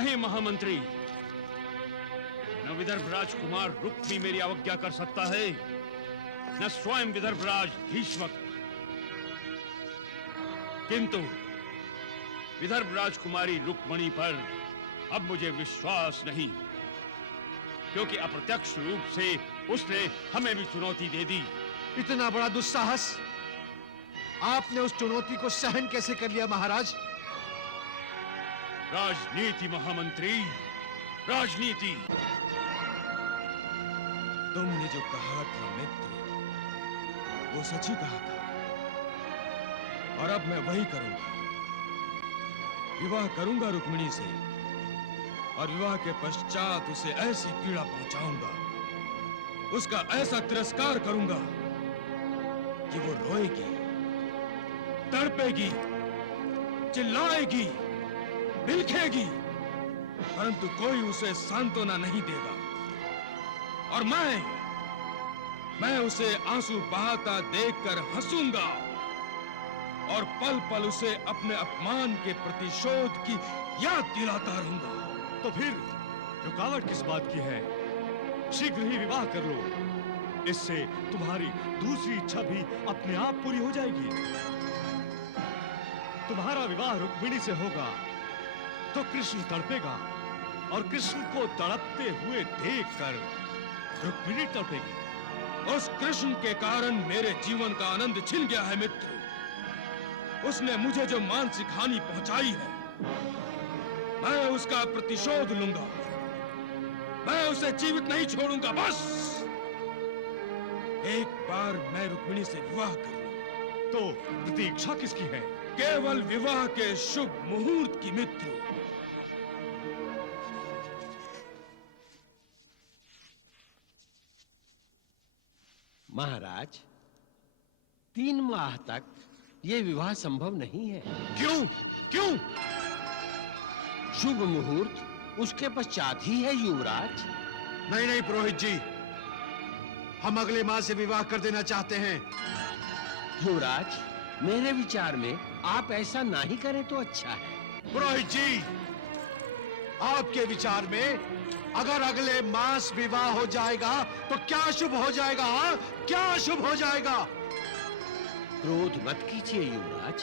नहीं महामंत्री, न विदर्भ राजकुमार रुक्मी मेरी अवज्ञा कर सकता है, न स्वयं विदर्भराज भीष्मक। किंतु विदर्भ राजकुमारी रुक्मणी पर अब मुझे विश्वास नहीं, क्योंकि अप्रत्यक्ष रूप से उसने हमें भी चुनौती दे दी। इतना बड़ा दुस्साहस आपने उस चुनौती को सहन कैसे कर लिया महाराज? राजनीति महामंत्री, राजनीति। तुमने जो कहा था मित्र, वो सच ही कहा था, और अब मैं वही करूंगा। विवाह करूंगा रुक्मिणी से, और विवाह के पश्चात उसे ऐसी पीड़ा पहुंचाऊंगा, उसका ऐसा तिरस्कार करूंगा कि वो रोएगी, तड़पेगी, चिल्लाएगी, बिलखेगी, परंतु कोई उसे सांत्वना नहीं देगा। और मैं उसे आंसू बहाता देखकर हंसूंगा, और पल पल उसे अपने अपमान के प्रतिशोध की याद दिलाता रहूंगा। तो फिर रुकावट किस बात की है? शीघ्र ही विवाह कर लो, इससे तुम्हारी दूसरी इच्छा भी अपने आप पूरी हो जाएगी। तुम्हारा विवाह रुक्मिणी से होगा तो कृष्ण तड़पेगा, और कृष्ण को तड़पते हुए देखकर रुक्मिणी तड़पेगी। उस कृष्ण के कारण मेरे जीवन का आनंद छिन गया है मित्र। उसने मुझे जो मानसिक हानि पहुंचाई है, मैं उसका प्रतिशोध लूंगा। मैं उसे जीवित नहीं छोड़ूंगा। बस एक बार मैं रुक्मिणी से विवाह कर लूं, तो प्रतीक्षा किसकी है? केवल विवाह के शुभ मुहूर्त की मित्र। महाराज, 3 माह तक यह विवाह संभव नहीं है। क्यों? क्यों? शुभ मुहूर्त उसके पश्चात ही है युवराज। नहीं नहीं पुरोहित जी, हम अगले माह से विवाह कर देना चाहते हैं। युवराज, मेरे विचार में आप ऐसा ना ही करें तो अच्छा है। पुरोहित जी, आपके विचार में अगर अगले मास विवाह हो जाएगा तो क्या शुभ हो जाएगा? हाँ, क्या शुभ हो जाएगा? क्रोध मत कीजिए युवराज।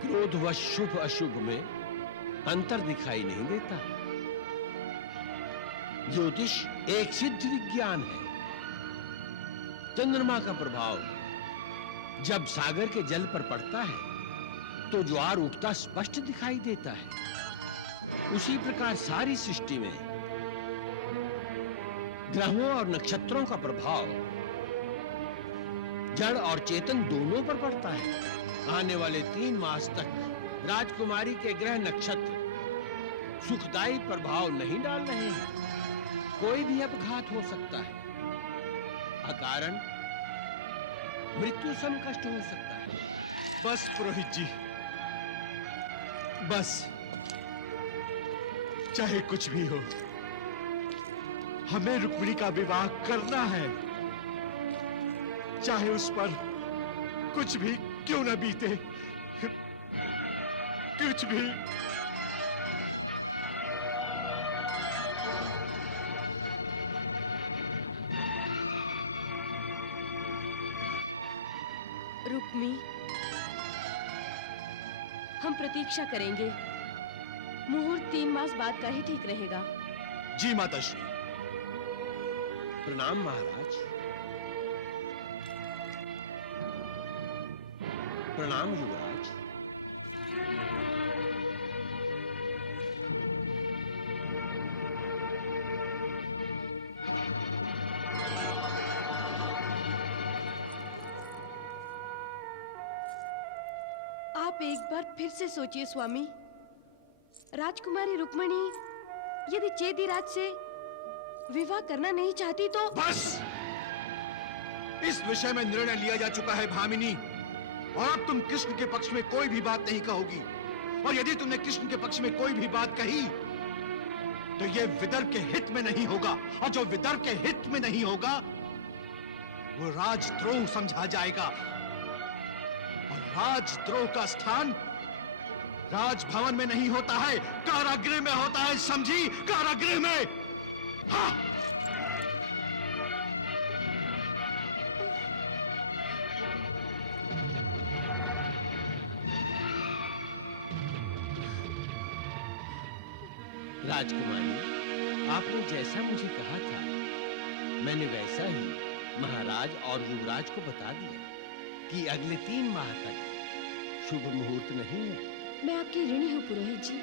क्रोधवश शुभ अशुभ में अंतर दिखाई नहीं देता। ज्योतिष एक सिद्ध विज्ञान है। चंद्रमा का प्रभाव जब सागर के जल पर पड़ता है तो ज्वार उठता स्पष्ट दिखाई देता है। उसी प्रकार सारी सृष्टि में ग्रहों और नक्षत्रों का प्रभाव जड़ और चेतन दोनों पर पड़ता है। आने वाले 3 मास तक राजकुमारी के ग्रह नक्षत्र सुखदायी प्रभाव नहीं डाल रहे हैं। कोई भी अपघात हो सकता है, अकारण मृत्यु समकष्ट हो सकता है। बस पुरोहित जी, बस, चाहे कुछ भी हो, हमें रुक्मिणी का विवाह करना है, चाहे उस पर कुछ भी क्यों न बीते, कुछ भी। रुक्मी, हम प्रतीक्षा करेंगे। मुहूर्त 3 मास बाद का ही ठीक रहेगा। जी माताश्री। प्रणाम महाराज। प्रणाम युवराज। आप एक बार फिर से सोचिए स्वामी। राजकुमारी रुक्मिणी यदि चेदीराज से विवाह करना नहीं चाहती तो। बस, इस विषय में निर्णय लिया जा चुका है भामिनी, और अब तुम कृष्ण के पक्ष में कोई भी बात नहीं कहोगी। और यदि तुमने कृष्ण के पक्ष में कोई भी बात कही तो यह विदर्भ के हित में नहीं होगा, और जो विदर्भ के हित में नहीं होगा वो राजद्रोह समझा जाएगा, और राजद्रोह का स्थान राजभवन में नहीं होता है, कारागृह में होता है, समझी? कारागृह में। हाँ। राजकुमारी, आपने जैसा मुझे कहा था, मैंने वैसा ही महाराज और युवराज को बता दिया कि अगले 3 माह तक शुभ मुहूर्त नहीं है। मैं आपकी ऋणी हूँ पुरोहित जी।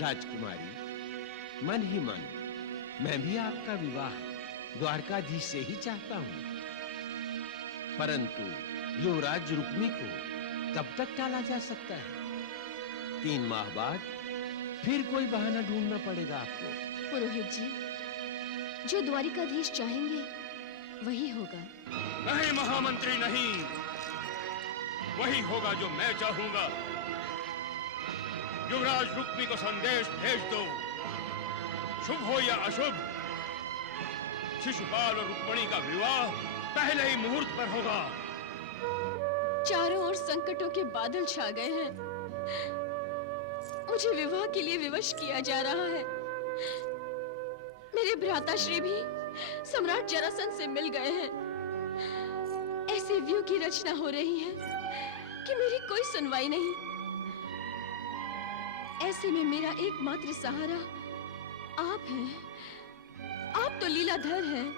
राजकुमारी, मन ही मन मैं भी आपका विवाह द्वारकाधीश से ही चाहता हूँ, परंतु युवराज रुक्मी को कब तक टाला जा सकता है? 3 माह बाद फिर कोई बहाना ढूंढना पड़ेगा आपको। पुरोहित जी, जो द्वारिकाधीश चाहेंगे वही होगा। नहीं महामंत्री, नहीं। वही होगा जो मैं चाहूंगा। युवराज रुक्मी को संदेश भेज दो। शुभ हो या अशुभ, शिशुपाल और रुक्मिणी का विवाह पहले ही मुहूर्त पर होगा। चारों ओर संकटों के बादल छा गए हैं। मुझे विवाह के लिए विवश किया जा रहा है। मेरे भ्राताश्री भी सम्राट जरासंध से मिल गए हैं। ऐसे व्यू की रचना हो रही है कि मेरी कोई सुनवाई नहीं। ऐसे में मेरा एकमात्र सहारा आप हैं। आप तो लीलाधर हैं।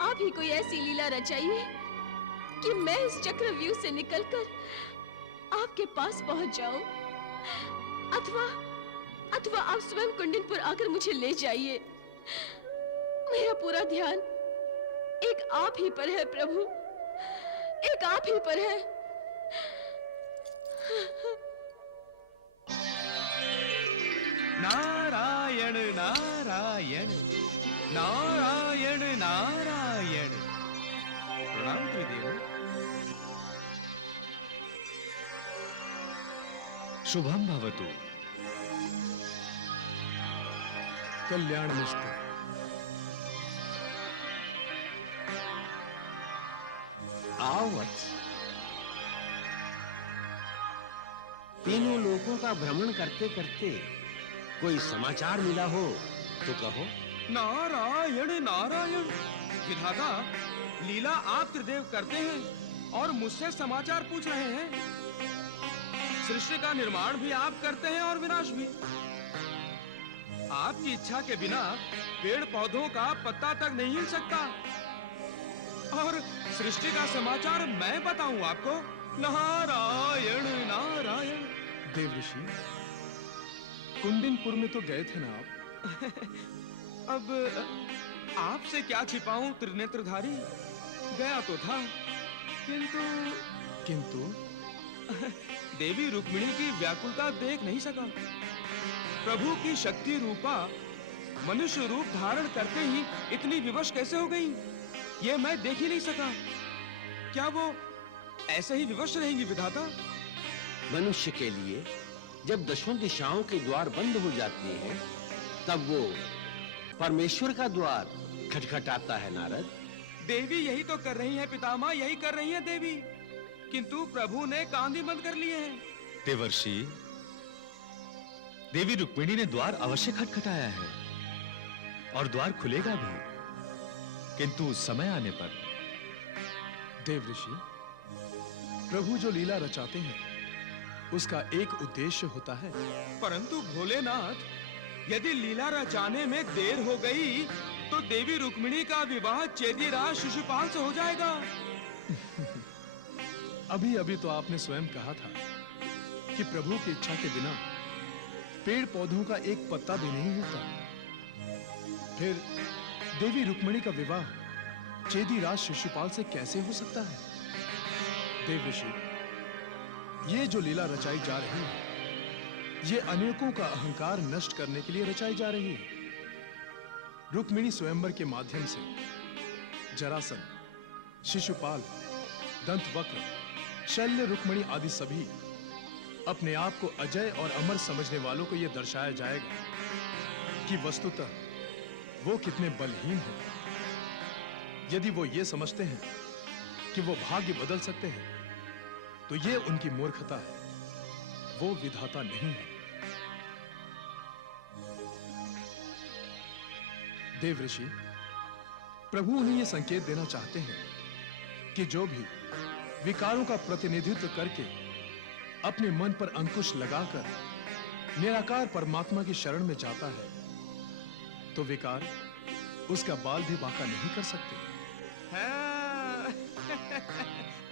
आप ही कोई ऐसी लीला रचाइए कि मैं इस चक्रव्यूह से निकलकर आपके पास पहुंच जाऊं, अथवा आप स्वयं कुंडिनपुर आकर मुझे ले जाइए। मेरा पूरा ध्यान एक आप ही पर है प्रभु, एक आप ही पर है। नारायण नारायण नारायण नारायण। प्रणाम त्रिदेव। शुभम भवतु। कल्याणमस्तु। आओ वत्स। तीनों लोगों का भ्रमण करते करते कोई समाचार मिला हो तो कहो। नारायण नारायण। विधाता, लीला आप त्रिदेव करते हैं और मुझसे समाचार पूछ रहे हैं। सृष्टि का निर्माण भी आप करते हैं और विनाश भी। आपकी इच्छा के बिना पेड़ पौधों का पत्ता तक नहीं हिल सकता। और सृष्टि का समाचार मैं बताऊं आपको? नारायण नारायण। देव ऋषि, कुंडिनपुर में तो गए थे ना आप? अब आपसे क्या छिपाऊं त्रिनेत्रधारी। गया तो था, किंतु देवी रुक्मिणी की व्याकुलता देख नहीं सका। प्रभु की शक्ति रूपा मनुष्य रूप धारण करते ही इतनी विवश कैसे हो गई, ये मैं देख ही नहीं सका। क्या वो ऐसे ही विवश रहेंगी विधाता? मनुष्य के लिए जब दशों दिशाओं के द्वार बंद हो जाते हैं, तब वो परमेश्वर का द्वार खटखटाता है नारद। देवी यही तो कर रही है पितामह, यही कर रही है देवी, किंतु प्रभु ने कान ही बंद कर लिए हैं। देवर्षि, देवी रुक्मिणी ने द्वार अवश्य खटखटाया है और द्वार खुलेगा भी, किंतु समय आने पर। देव ऋषि, प्रभु जो लीला रचाते हैं उसका एक उद्देश्य होता है। परंतु भोलेनाथ, यदि लीला रचाने में देर हो गई तो देवी रुक्मिणी का विवाह चेदीराज शिशुपाल से हो जाएगा। अभी अभी तो आपने स्वयं कहा था कि प्रभु की इच्छा के बिना पेड़ पौधों का एक पत्ता भी नहीं हिलता। फिर देवी रुक्मिणी का विवाह चेदीराज शिशुपाल से कैसे हो सकता है? देव ऋषि, ये जो लीला रचाई जा रही है, ये अनेकों का अहंकार नष्ट करने के लिए रचाई जा रही है। रुक्मिणी स्वयंवर के माध्यम से जरासंध, शिशुपाल, दंतवक्र, शल्य रुक्मिणी आदि सभी अपने आप को अजय और अमर समझने वालों को यह दर्शाया जाएगा कि वस्तुतः वो कितने बलहीन हैं। यदि वो ये समझते हैं कि वो भाग्य बदल सकते हैं, तो ये उनकी मूर्खता है। वो विधाता नहीं है। देव ऋषि, प्रभु उन्हें यह संकेत देना चाहते हैं कि जो भी विकारों का प्रतिनिधित्व करके अपने मन पर अंकुश लगाकर निराकार परमात्मा की शरण में जाता है, तो विकार उसका बाल भी बांका नहीं कर सकते। हाँ,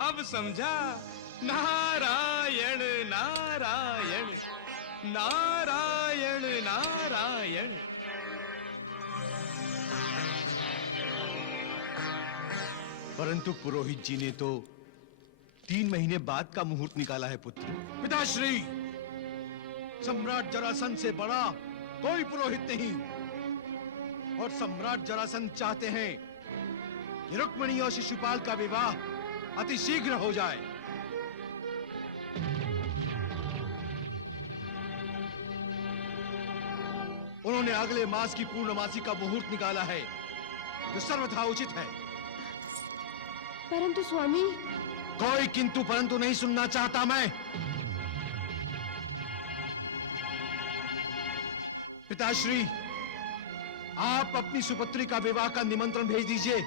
अब समझा। नारायण नारायण नारायण नारायण। परंतु पुरोहित जी ने तो 3 महीने बाद का मुहूर्त निकाला है पुत्र। पिताश्री, सम्राट जरासंध से बड़ा कोई पुरोहित नहीं, और सम्राट जरासंध चाहते हैं कि रुक्मिणी और शिशुपाल का विवाह अति शीघ्र हो जाए। उन्होंने अगले मास की पूर्णमासी का मुहूर्त निकाला है, जो सर्वथा उचित है। परंतु स्वामी, कोई किंतु परंतु नहीं सुनना चाहता मैं। पिताश्री, आप अपनी सुपुत्री का विवाह का निमंत्रण भेज दीजिए।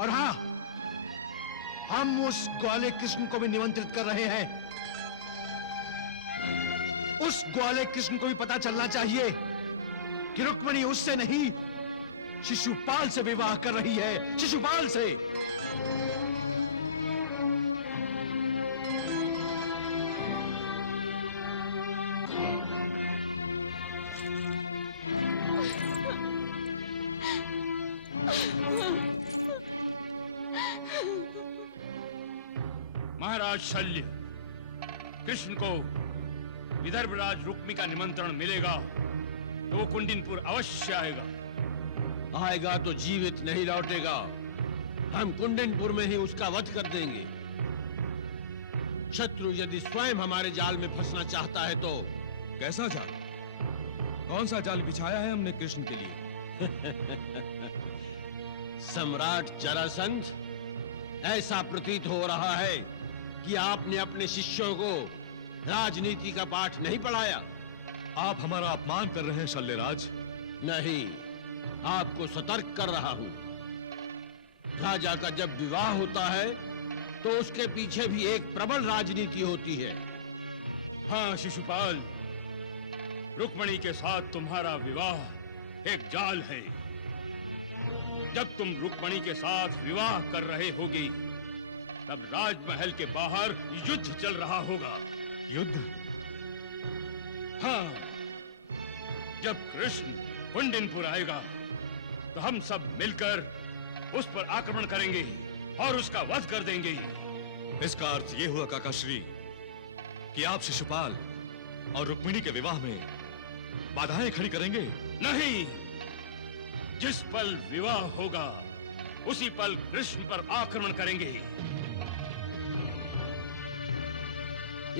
और हां, हम उस ग्वाले कृष्ण को भी निमंत्रित कर रहे हैं। उस ग्वाले कृष्ण को भी पता चलना चाहिए कि रुक्मिणी उससे नहीं, शिशुपाल से विवाह कर रही है। शिशुपाल से। महाराज शल्य, कृष्ण को विदर्भराज रुक्मी का निमंत्रण मिलेगा तो वो कुंडिनपुर अवश्य आएगा। आएगा तो जीवित नहीं लौटेगा। हम कुंडिनपुर में ही उसका वध कर देंगे। शत्रु यदि स्वयं हमारे जाल में फंसना चाहता है तो। कैसा जाल? कौन सा जाल बिछाया है हमने कृष्ण के लिए? सम्राट जरासंध, ऐसा प्रतीत हो रहा है कि आपने अपने शिष्यों को राजनीति का पाठ नहीं पढ़ाया। आप हमारा अपमान कर रहे हैं शल्यराज। नहीं, आपको सतर्क कर रहा हूं। राजा का जब विवाह होता है तो उसके पीछे भी एक प्रबल राजनीति होती है। हाँ शिशुपाल, रुक्मिणी के साथ तुम्हारा विवाह एक जाल है। जब तुम रुक्मिणी के साथ विवाह कर रहे होगी, तब राजमहल के बाहर युद्ध चल रहा होगा। युद्ध? हाँ, जब कृष्ण कुंडिनपुर आएगा तो हम सब मिलकर उस पर आक्रमण करेंगे और उसका वध कर देंगे। इसका अर्थ ये हुआ काकाश्री कि आप शिशुपाल और रुक्मिणी के विवाह में बाधाएं खड़ी करेंगे? नहीं, जिस पल विवाह होगा उसी पल कृष्ण पर आक्रमण करेंगे।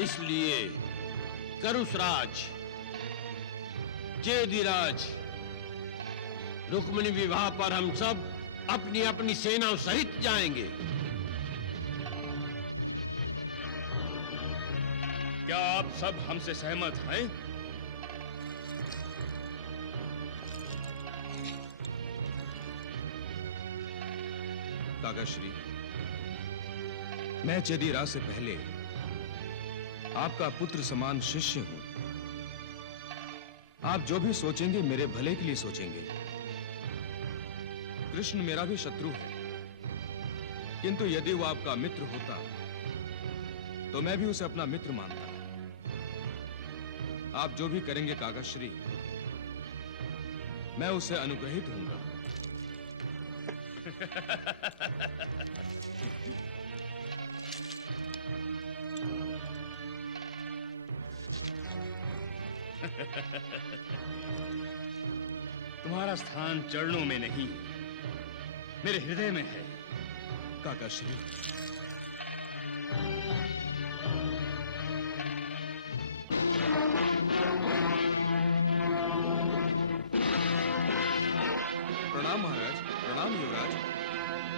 इसलिए करुषराज, चेदिराज, रुक्मिणी विवाह पर हम सब अपनी अपनी सेनाओं सहित जाएंगे। क्या आप सब हमसे सहमत हैं? काकाश्री, मैं चेदिराज से पहले आपका पुत्र समान शिष्य हूं। आप जो भी सोचेंगे मेरे भले के लिए सोचेंगे। कृष्ण मेरा भी शत्रु है, किंतु यदि वो आपका मित्र होता तो मैं भी उसे अपना मित्र मानता। आप जो भी करेंगे काकाश्री, मैं उससे अनुग्रहित होऊंगा। तुम्हारा स्थान चरणों में नहीं, मेरे हृदय में है। काकाश्री, प्रणाम महाराज। प्रणाम युवराज।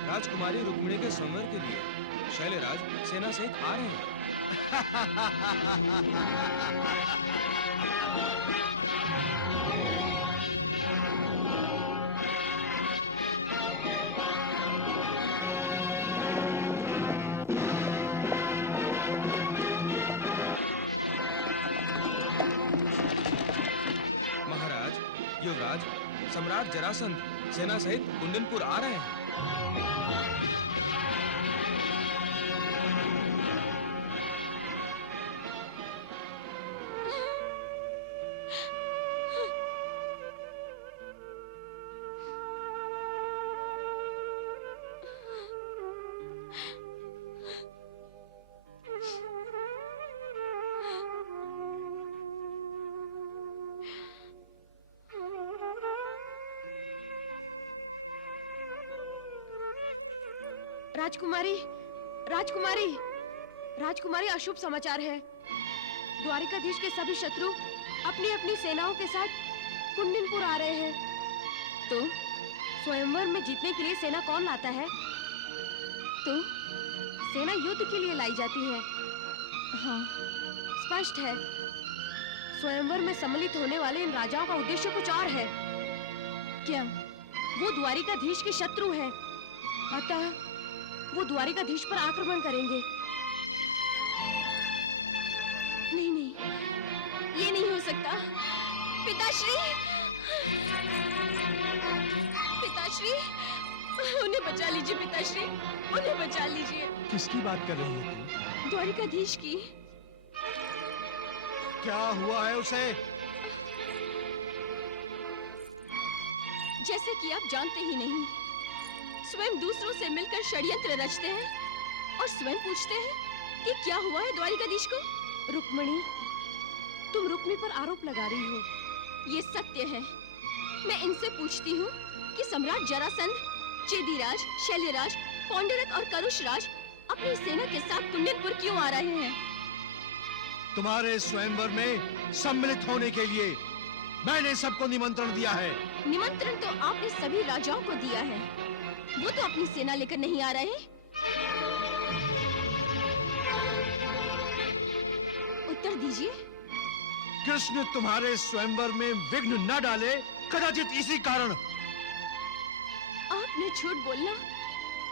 राजकुमारी रुक्मिणी के संवर के लिए शैलराज सेना सहित आ रहे हैं। महाराज, युवराज, सम्राट जरासंध सेना सहित कुंदनपुर आ रहे हैं। राजकुमारी, राजकुमारी, राजकुमारी, अशुभ समाचार है। द्वारिकाधीश के सभी शत्रु अपनी अपनी सेनाओं के साथ कुंदनपुर आ रहे हैं। तो स्वयंवर में जीतने के लिए सेना कौन लाता है? तो सेना युद्ध के लिए लाई जाती है। हाँ, स्पष्ट है। स्वयंवर में सम्मिलित होने वाले इन राजाओं का उद्देश्य कुछ और है। क्या वो द्वारिकाधीश के शत्रु हैं? अतः वो द्वारिकाधीश पर आक्रमण करेंगे। नहीं नहीं, ये नहीं हो सकता। पिताश्री, पिताश्री, उन्हें बचा लीजिए। पिताश्री, उन्हें बचा लीजिए। किसकी बात कर रही हो तुम? द्वारिकाधीश की। क्या हुआ है उसे? जैसे कि आप जानते ही नहीं, स्वयं दूसरों से मिलकर षड्यंत्र रचते हैं और स्वयं पूछते हैं कि क्या हुआ है द्वारिकाधीश को। रुक्मणी, तुम रुक्मी पर आरोप लगा रही हो। ये सत्य है। मैं इनसे पूछती हूँ कि सम्राट जरासंध, चेदीराज, शैल्यराज, पौंडरक और करुषराज अपनी सेना के साथ कुंदनपुर क्यों आ रहे हैं? तुम्हारे स्वयंवर में सम्मिलित होने के लिए मैंने सबको निमंत्रण दिया है। निमंत्रण तो आपने सभी राजाओं को दिया है। वो तो अपनी सेना लेकर नहीं आ रहे। उत्तर दीजिए। कृष्ण तुम्हारे स्वयंवर में विघ्न न डाले, कदाचित इसी कारण। आपने झूठ बोलना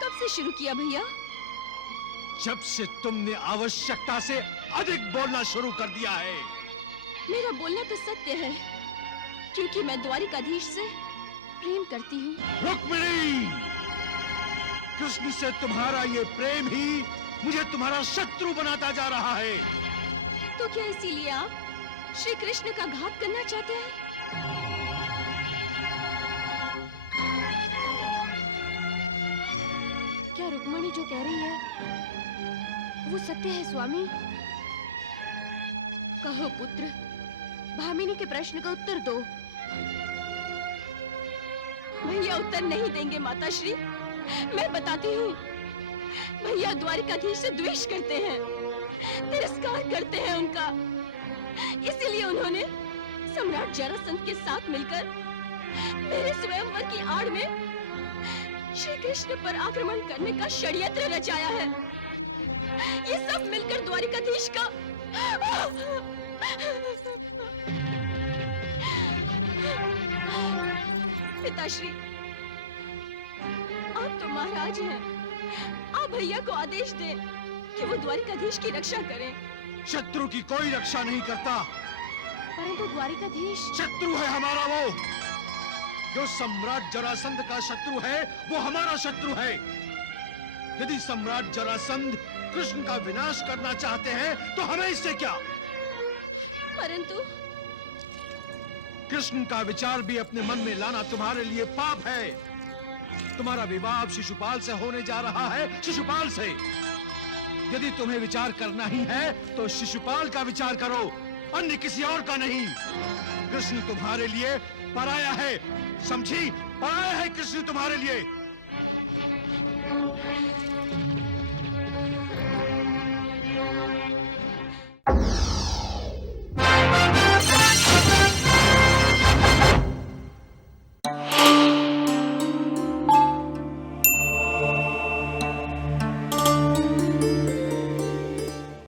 कब से शुरू किया भैया? जब से तुमने आवश्यकता से अधिक बोलना शुरू कर दिया है। मेरा बोलना तो सत्य है, क्योंकि मैं द्वारिकाधीश से प्रेम करती हूँ। रुक्मिणी, कृष्ण से तुम्हारा ये प्रेम ही मुझे तुम्हारा शत्रु बनाता जा रहा है। तो क्या इसीलिए आप श्री कृष्ण का घात करना चाहते हैं? क्या रुक्मिणी जो कह रही है वो सत्य है स्वामी? कहो पुत्र, भामिनी के प्रश्न का उत्तर दो। भैया उत्तर नहीं देंगे माताश्री। मैं बताती हूँ। भैया द्वारिकाधीश से द्वेष करते हैं, तिरस्कार करते हैं उनका। इसीलिए उन्होंने सम्राट जरासंध के साथ मिलकर मेरे स्वयंवर की आड़ में श्री कृष्ण पर आक्रमण करने का षड्यंत्र रचाया है। ये सब मिलकर द्वारिकाधीश का पिताश्री, आप तो महाराज हैं। आप भैया को आदेश दें कि वो द्वारिकाधीश की रक्षा करें। शत्रु की कोई रक्षा नहीं करता। परंतु द्वारिकाधीश शत्रु है हमारा वो। जो सम्राट जरासंध का शत्रु है, वो हमारा शत्रु है। यदि सम्राट जरासंध कृष्ण का विनाश करना चाहते हैं, तो हमें इससे क्या? परंतु कृष्ण का विचार भी अपने मन में लाना तुम्हारे लिए पाप है। तुम्हारा विवाह अब शिशुपाल से होने जा रहा है, शिशुपाल से। यदि तुम्हें विचार करना ही है, तो शिशुपाल का विचार करो, अन्य किसी और का नहीं। कृष्ण तुम्हारे लिए पराया है, समझी? पराया है कृष्ण तुम्हारे लिए।